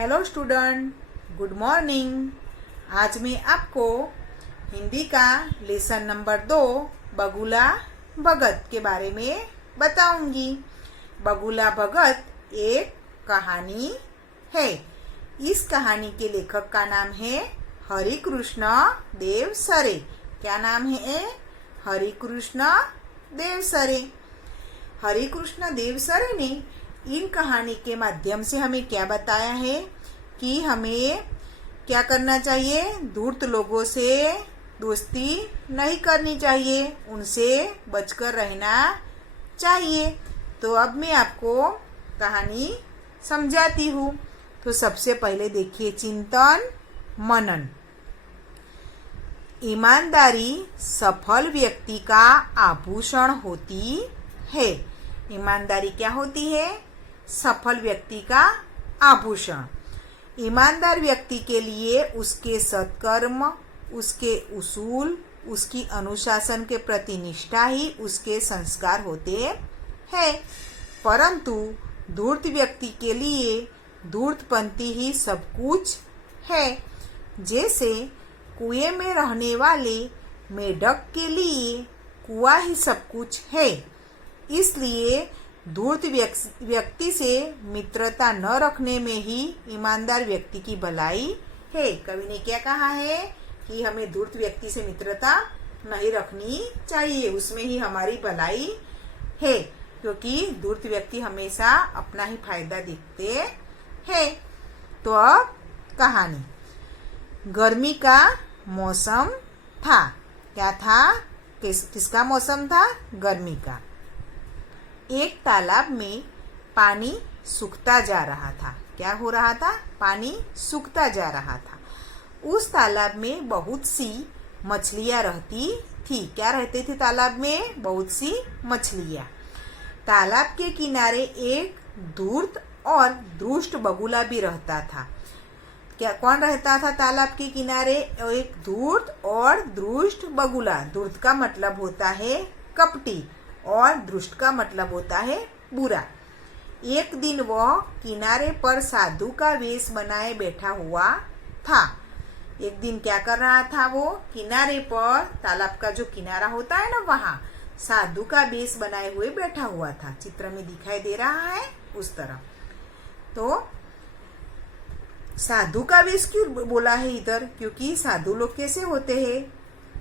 Hello student, good morning. आज मैं आपको हिंदी का लेसन नंबर 2 बगुला भगत के बारे में बताऊंगी। बगुला भगत एक कहानी है। इस कहानी के लेखक का नाम है हरिकृष्ण देवसरे। क्या नाम है? हरिकृष्ण देवसरे। हरिकृष्ण देवसरे ने इन कहानी के माध्यम से हमें क्या बताया है कि हमें क्या करना चाहिए। धूर्त लोगों से दोस्ती नहीं करनी चाहिए, उनसे बचकर रहना चाहिए। तो अब मैं आपको कहानी समझाती हूँ। तो सबसे पहले देखिए चिंतन मनन। ईमानदारी सफल व्यक्ति का आभूषण होती है। ईमानदारी क्या होती है? सफल व्यक्ति का आभूषण। ईमानदार व्यक्ति के लिए उसके सत्कर्म, उसके उसूल, उसकी अनुशासन के प्रति निष्ठा ही उसके संस्कार होते हैं। परंतु धूर्त व्यक्ति के लिए धूर्तपंथी ही सब कुछ है। जैसे कुएं में रहने वाले मेढक के लिए कुआं ही सब कुछ है। इसलिए धूर्त व्यक्ति से मित्रता न रखने में ही ईमानदार व्यक्ति की भलाई है। कवि ने क्या कहा है कि हमें धूर्त व्यक्ति से मित्रता नहीं रखनी चाहिए, उसमें ही हमारी भलाई है, क्योंकि धूर्त व्यक्ति हमेशा अपना ही फायदा देखते हैं। तो अब कहानी। गर्मी का मौसम था। क्या था? किसका मौसम था? गर्मी का। एक तालाब में पानी सूखता जा रहा था। क्या हो रहा था? पानी सूखता जा रहा था। उस तालाब में बहुत सी मछलियां रहती थी। क्या रहते थे तालाब में? बहुत सी मछलियां। तालाब के किनारे एक धूर्त और दुष्ट बगुला भी रहता था। क्या कौन रहता था तालाब के किनारे? एक धूर्त और दुष्ट बगुला। धूर्त का मतलब होता है कपटी और दुष्ट का मतलब होता है बुरा। एक दिन वह किनारे पर साधु का वेश बनाए बैठा हुआ था। एक दिन क्या कर रहा था वो? किनारे पर, तालाब का जो किनारा होता है ना, वहां साधु का वेश बनाए हुए बैठा हुआ था। चित्र में दिखाई दे रहा है उस तरह। तो साधु का वेश क्यों बोला है इधर? क्योंकि साधु लोग कैसे होते हैं?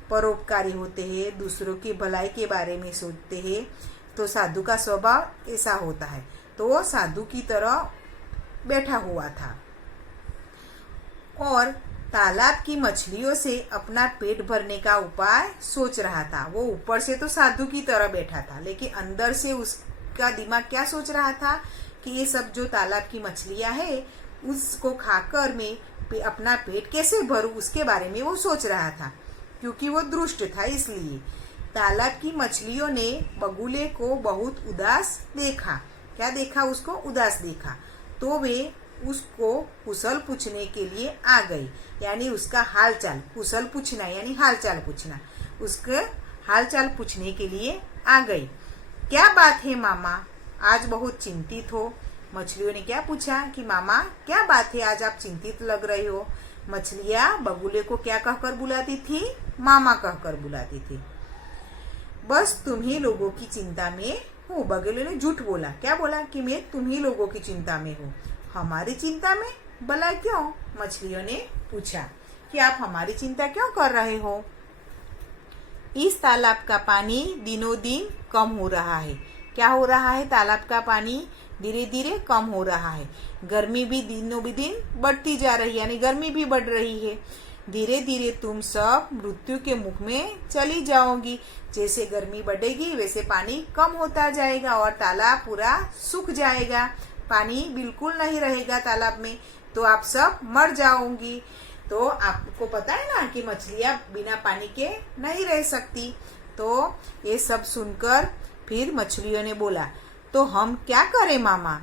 परोपकारी होते हैं, दूसरों की भलाई के बारे में सोचते हैं। तो साधु का स्वभाव ऐसा होता है। तो साधु की तरह बैठा हुआ था और तालाब की मछलियों से अपना पेट भरने का उपाय सोच रहा था। वो ऊपर से तो साधु की तरह बैठा था, लेकिन अंदर से उसका दिमाग क्या सोच रहा था कि ये सब जो तालाब की मछलियां है उसको खाकर मैं अपना पेट कैसे भरूं, उसके बारे में वो सोच रहा था। क्योंकि वो दुष्ट था, इसलिए तालाब की मछलियों ने बगुले को बहुत उदास देखा। क्या देखा? उसको उदास देखा। तो वे उसको कुशल पूछने के लिए आ गई, यानी उसका हालचाल। कुशल पूछना यानी हालचाल पूछना। उसके हालचाल पूछने के लिए आ गई। क्या बात है मामा, आज बहुत चिंतित हो? मछलियों ने क्या पूछा कि मामा क्या बात है, आज आप चिंतित लग रहे हो। मछलियां बगुले को क्या कहकर बुलाती थी? मामा कहकर बुलाती थी। बस तुम ही लोगों की चिंता में हूँ। बगुले ने झूठ बोला। क्या बोला? कि मैं तुम ही लोगों की चिंता में हूँ। हमारी चिंता में? भला क्यों? मछलियों ने पूछा कि आप हमारी चिंता क्यों कर रहे हो? इस तालाब का पानी दिनों दिन कम हो रहा है। क्या हो रहा है? तालाब का पानी धीरे धीरे कम हो रहा है। गर्मी भी दिनों दिन बढ़ती जा रही है, यानी गर्मी भी बढ़ रही है। धीरे धीरे तुम सब मृत्यु के मुख में चली जाओगी। जैसे गर्मी बढ़ेगी वैसे पानी कम होता जाएगा और तालाब पूरा सूख जाएगा। पानी बिल्कुल नहीं रहेगा तालाब में, तो आप सब मर जाओगी। तो आपको पता है ना कि मछलियां बिना पानी के नहीं रह सकती। तो ये सब सुनकर फिर मछलियों ने बोला, तो हम क्या करें मामा,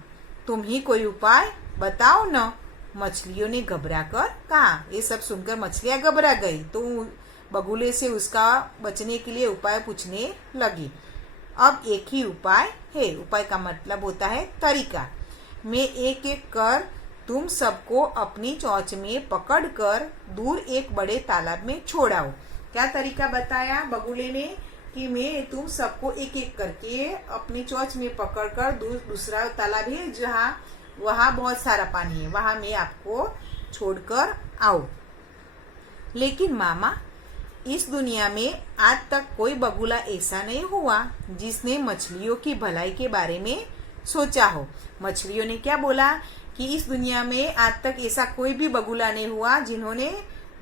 तुम ही कोई उपाय बताओ न। मछलियों ने घबरा कर कहा। ये सब सुनकर मछलियां घबरा गई, तो बगुले से उसका बचने के लिए उपाय पूछने लगी। अब एक ही उपाय है। उपाय का मतलब होता है तरीका। मैं एक एक कर तुम सबको अपनी चोंच में पकड़कर दूर एक बड़े तालाब में छोड़ाओ। क्या तरीका बताया बगुले ने कि मैं तुम सबको एक एक करके अपनी चोंच में पकड़कर दूसरा तालाब है जहाँ वहाँ बहुत सारा पानी है, वहाँ मैं आपको छोड़कर आओ। लेकिन मामा, इस दुनिया में आज तक कोई बगुला ऐसा नहीं हुआ जिसने मछलियों की भलाई के बारे में सोचा हो। मछलियों ने क्या बोला कि इस दुनिया में आज तक ऐसा कोई भी बगुला नहीं हुआ जिन्होंने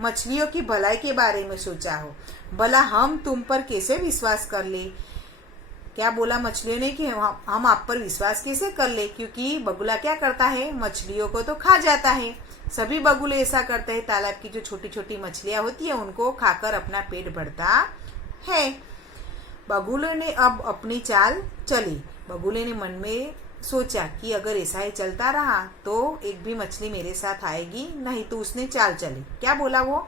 मछलियों की भलाई के बारे में सोचा हो। भला हम तुम पर कैसे विश्वास कर ले। क्या बोला मछलियों ने कि हम आप पर विश्वास कैसे कर ले, क्योंकि बगुला क्या करता है, मछलियों को तो खा जाता है। सभी बगुले ऐसा करते हैं, तालाब की जो छोटी छोटी मछलियां होती है उनको खाकर अपना पेट भरता है। बगुले ने अब अपनी चाल चली। बगुले ने मन में सोचा कि अगर ऐसा ही चलता रहा तो एक भी मछली मेरे साथ आएगी नहीं। तो उसने चाल चली। क्या बोला वो,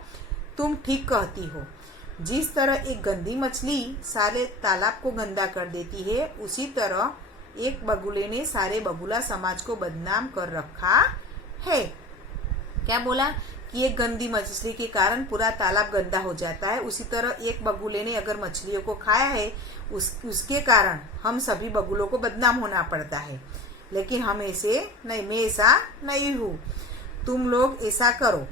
तुम ठीक कहती हो। जिस तरह एक गंदी मछली सारे तालाब को गंदा कर देती है, उसी तरह एक बगुले ने सारे बगुला समाज को बदनाम कर रखा है। क्या बोला कि एक गंदी मछली के कारण पूरा तालाब गंदा हो जाता है, उसी तरह एक बगुले ने अगर मछलियों को खाया है उसके कारण हम सभी बगुलों को बदनाम होना पड़ता है। लेकिन हम ऐसे नहीं, मैं ऐसा नहीं हूँ। तुम लोग ऐसा करो,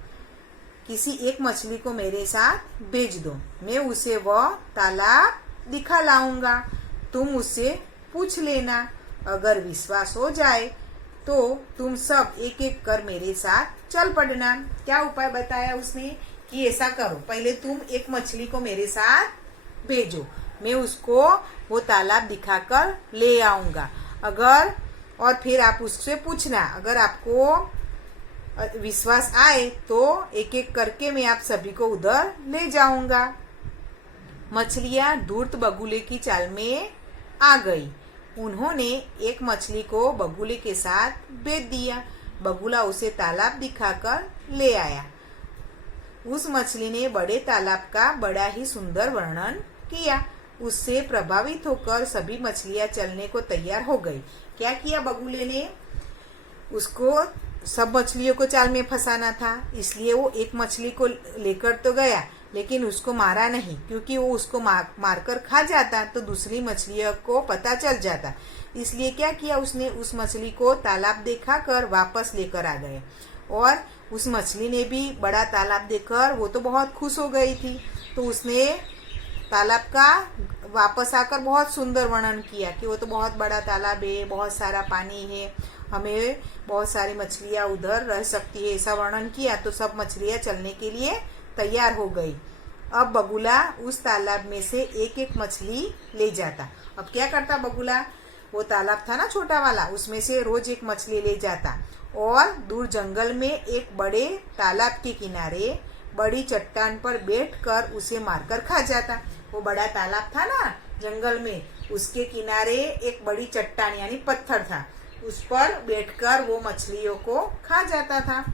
किसी एक मछली को मेरे साथ भेज दो, मैं उसे वह तालाब दिखा लाऊंगा। तुम उससे पूछ लेना, अगर विश्वास हो जाए तो तुम सब एक एक कर मेरे साथ चल पड़ना। क्या उपाय बताया उसने कि ऐसा करो, पहले तुम एक मछली को मेरे साथ भेजो, मैं उसको वो तालाब दिखाकर ले आऊंगा। और फिर आप उससे पूछना, अगर आपको विश्वास आए तो एक एक करके मैं आप सभी को उधर ले जाऊंगा। मछलियां धूर्त बगुले की चाल में आ गई। उन्होंने एक मछली को बगुले के साथ भेज दिया। बगुला उसे तालाब दिखाकर ले आया। उस मछली ने बड़े तालाब का बड़ा ही सुंदर वर्णन किया। उससे प्रभावित होकर सभी मछलियां चलने को तैयार हो गई। क्या किया बगुले ने, उसको सब मछलियों को चाल में फंसाना था, इसलिए वो एक मछली को लेकर तो गया लेकिन उसको मारा नहीं, क्योंकि वो उसको मारकर खा जाता तो दूसरी मछलियों को पता चल जाता। इसलिए क्या किया उसने, उस मछली को तालाब दिखाकर वापस लेकर आ गए। और उस मछली ने भी बड़ा तालाब देखकर वो तो बहुत खुश हो गई थी, तो उसने तालाब का वापस आकर बहुत सुंदर वर्णन किया कि वो तो बहुत बड़ा तालाब है, बहुत सारा पानी है, हमें बहुत सारी मछलियां उधर रह सकती है, ऐसा वर्णन किया। तो सब मछलियां चलने के लिए तैयार हो गई। अब बगुला उस तालाब में से एक एक मछली ले जाता। अब क्या करता बगुला, वो तालाब था ना छोटा वाला, उसमें से रोज एक मछली ले जाता और दूर जंगल में एक बड़े तालाब के किनारे बड़ी चट्टान पर बैठकर उसे मारकर खा जाता। वो बड़ा तालाब था ना जंगल में, उसके किनारे एक बड़ी चट्टान यानी पत्थर था, उस पर बैठकर वो मछलियों को खा जाता था।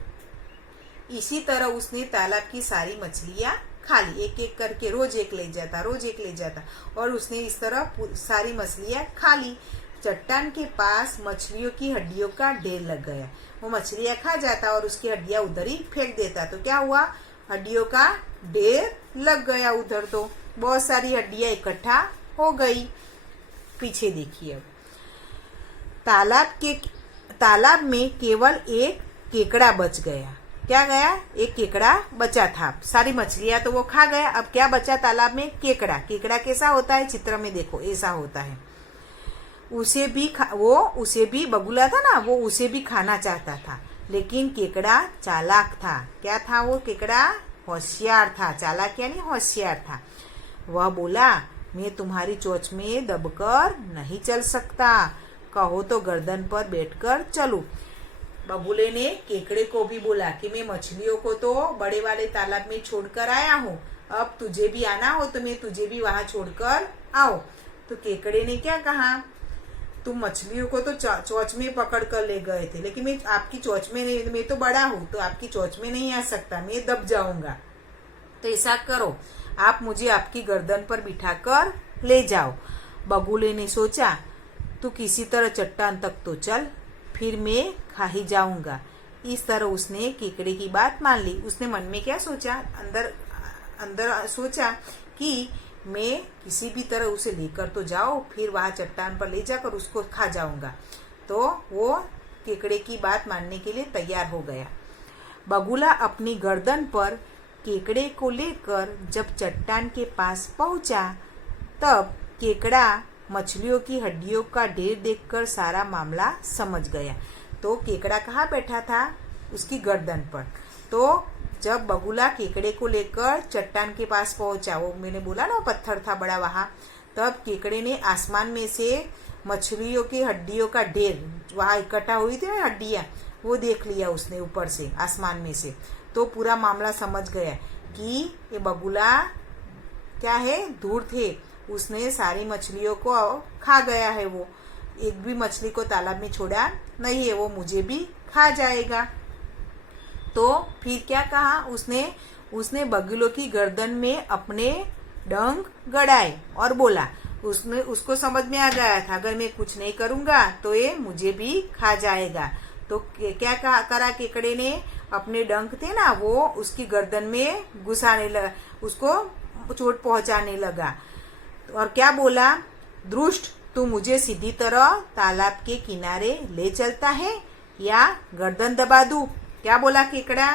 इसी तरह उसने तालाब की सारी मछलियां खा ली, एक एक करके रोज एक ले जाता और उसने इस तरह सारी मछलियां खा ली। चट्टान के पास मछलियों की हड्डियों का ढेर लग गया। वो मछलियां खा जाता और उसकी हड्डियां उधर ही फेंक देता। तो क्या हुआ, हड्डियों का ढेर लग गया उधर, तो बहुत सारी हड्डियां इकट्ठा हो गई। पीछे देखिए, अब तालाब में केवल एक केकड़ा बच गया। क्या गया, एक केकड़ा बचा था। सारी मछलियां तो वो खा गया। अब क्या बचा तालाब में, केकड़ा। केकड़ा कैसा होता है, चित्र में देखो ऐसा होता है। उसे भी बगुला था ना, वो उसे भी खाना चाहता था, लेकिन केकड़ा चालाक था। क्या था वो केकड़ा, होशियार था। चालाक यानी होशियार था। वह बोला, मैं तुम्हारी चोंच में दबकर नहीं चल सकता, कहो तो गर्दन पर बैठकर चलूं। बगुले ने केकड़े को भी बोला कि मैं मछलियों को तो बड़े वाले तालाब में छोड़कर आया हूँ, अब तुझे भी आना हो तो मैं तुझे भी वहां छोड़कर आओ। तो केकड़े ने क्या कहा, तुम मछलियों को तो चोंच में पकड़ कर ले गए थे, लेकिन मैं आपकी चोंच में नहीं, मैं तो बड़ा हूँ तो आपकी चोंच में नहीं आ सकता, मैं दब जाऊंगा। तो ऐसा करो, आप मुझे आपकी गर्दन पर बिठाकर ले जाओ। बगुले ने सोचा, तू किसी तरह चट्टान तक तो चल, फिर मैं खा ही जाऊंगा। इस तरह उसने केकड़े की बात मान ली। उसने मन में क्या सोचा, अंदर अंदर सोचा कि मैं किसी भी तरह उसे लेकर तो जाऊं, फिर वहां चट्टान पर ले जाकर उसको खा जाऊंगा। तो वो केकड़े की बात मानने के लिए तैयार हो गया। बगुला अपनी गर्दन पर केकड़े को लेकर जब चट्टान के पास पहुंचा, तब केकड़ा मछलियों की हड्डियों का ढेर देखकर सारा मामला समझ गया। तो केकड़ा कहाँ बैठा था? उसकी गर्दन पर। तो जब बगुला केकड़े को लेकर चट्टान के पास पहुंचा, वो मैंने बोला ना पत्थर था बड़ा वहां, तब केकड़े ने आसमान में से मछलियों की हड्डियों का ढेर, वहां इकट्ठा हुई थी ना हड्डियां, वो देख लिया उसने ऊपर से, आसमान में से। तो पूरा मामला समझ गया कि ये बगुला क्या है, धूर्त है, उसने सारी मछलियों को खा गया है। वो एक भी मछली को तालाब में छोड़ा नहीं है, वो मुझे भी खा जाएगा। तो फिर क्या कहा उसने बगुलों की गर्दन में अपने डंक गड़ाए और बोला, उसको समझ में आ गया था अगर मैं कुछ नहीं करूंगा तो ये मुझे भी खा जाएगा। तो क्या करा केकड़े ने, अपने डंक थे ना वो उसकी गर्दन में घुसाने लगा, उसको चोट पहुंचाने लगा और क्या बोला, दुष्ट तू मुझे सीधी तरह तालाब के किनारे ले चलता है या गर्दन दबा दूं? क्या बोला केकड़ा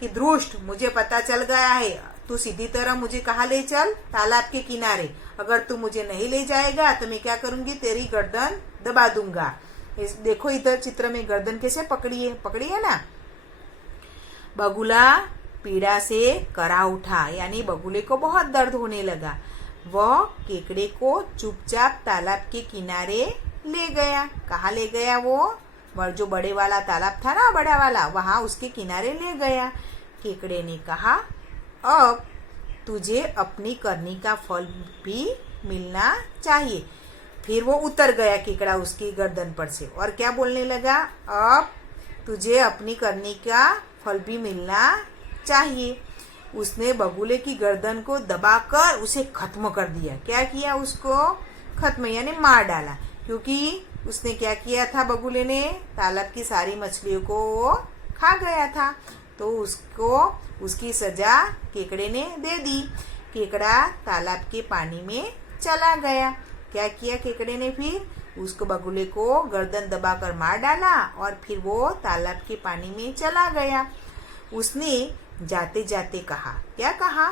कि दुष्ट, मुझे पता चल गया है, तू सीधी तरह मुझे कहाँ ले चल, तालाब के किनारे। अगर तू मुझे नहीं ले जाएगा तो मैं क्या करूंगी, तेरी गर्दन दबा दूंगा। देखो इधर चित्र में गर्दन कैसे पकड़ी है ना। बगुला पीड़ा से करा उठा, यानी बगुले को बहुत दर्द होने लगा। वह केकड़े को चुपचाप तालाब के किनारे ले गया। कहाँ ले गया वो? जो बड़े वाला तालाब था ना, बड़ा वाला, वहां उसके किनारे ले गया। केकड़े ने कहा, अब तुझे अपनी करनी का फल भी मिलना चाहिए। फिर वो उतर गया केकड़ा उसकी गर्दन पर से और क्या बोलने लगा, अब तुझे अपनी करनी का फल भी मिलना चाहिए। उसने बगुले की गर्दन को दबाकर उसे खत्म कर दिया। क्या किया? उसको खत्म यानी मार डाला, क्योंकि उसने क्या किया था, बगुले ने तालाब की सारी मछलियों को वो खा गया था। तो उसको उसकी सजा केकड़े ने दे दी। केकड़ा तालाब के पानी में चला गया। क्या किया केकड़े ने? फिर उसको बगुले को गर्दन दबाकर मार डाला और फिर वो तालाब के पानी में चला गया। उसने जाते जाते कहा, क्या कहा,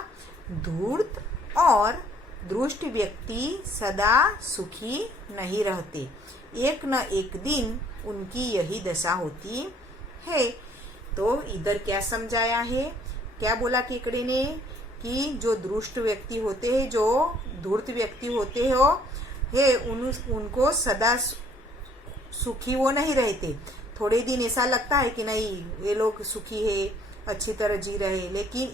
धूर्त और दुष्ट व्यक्ति सदा सुखी नहीं रहते, एक न एक दिन उनकी यही दशा होती है। तो इधर क्या समझाया है, क्या बोला केकड़े ने कि जो दुष्ट व्यक्ति होते हैं, जो धूर्त व्यक्ति होते हो है, उनको सदा सुखी वो नहीं रहते। थोड़े दिन ऐसा लगता है कि नहीं ये लोग सुखी है, अच्छी तरह जी रहे, लेकिन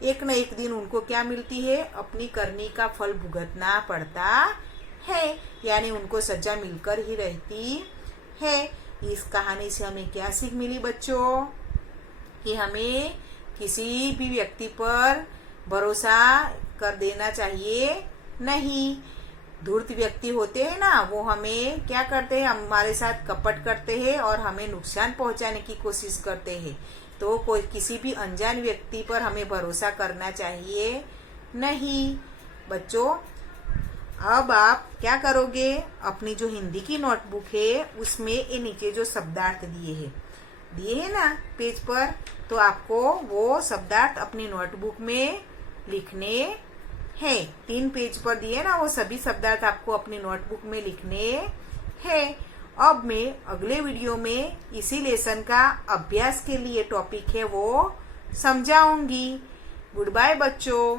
एक न एक दिन उनको क्या मिलती है, अपनी करनी का फल भुगतना पड़ता है, यानी उनको सजा मिलकर ही रहती है। इस कहानी से हमें क्या सीख मिली बच्चों, कि हमें किसी भी व्यक्ति पर भरोसा कर देना चाहिए नहीं। धूर्त व्यक्ति होते हैं ना, वो हमें क्या करते हैं, हमारे साथ कपट करते हैं और हमें नुकसान पहुंचाने की कोशिश करते हैं। तो कोई किसी भी अनजान व्यक्ति पर हमें भरोसा करना चाहिए नहीं। बच्चों, अब आप क्या करोगे, अपनी जो हिंदी की नोटबुक है उसमें ये नीचे जो शब्दार्थ दिए हैं ना पेज पर, तो आपको वो शब्दार्थ अपनी नोटबुक में लिखने हैं। 3 पेज पर दिए ना, वो सभी शब्दार्थ आपको अपनी नोटबुक में लिखने हैं। अब मैं अगले वीडियो में इसी लेसन का अभ्यास के लिए टॉपिक है वो समझाऊंगी। गुड बाय बच्चों।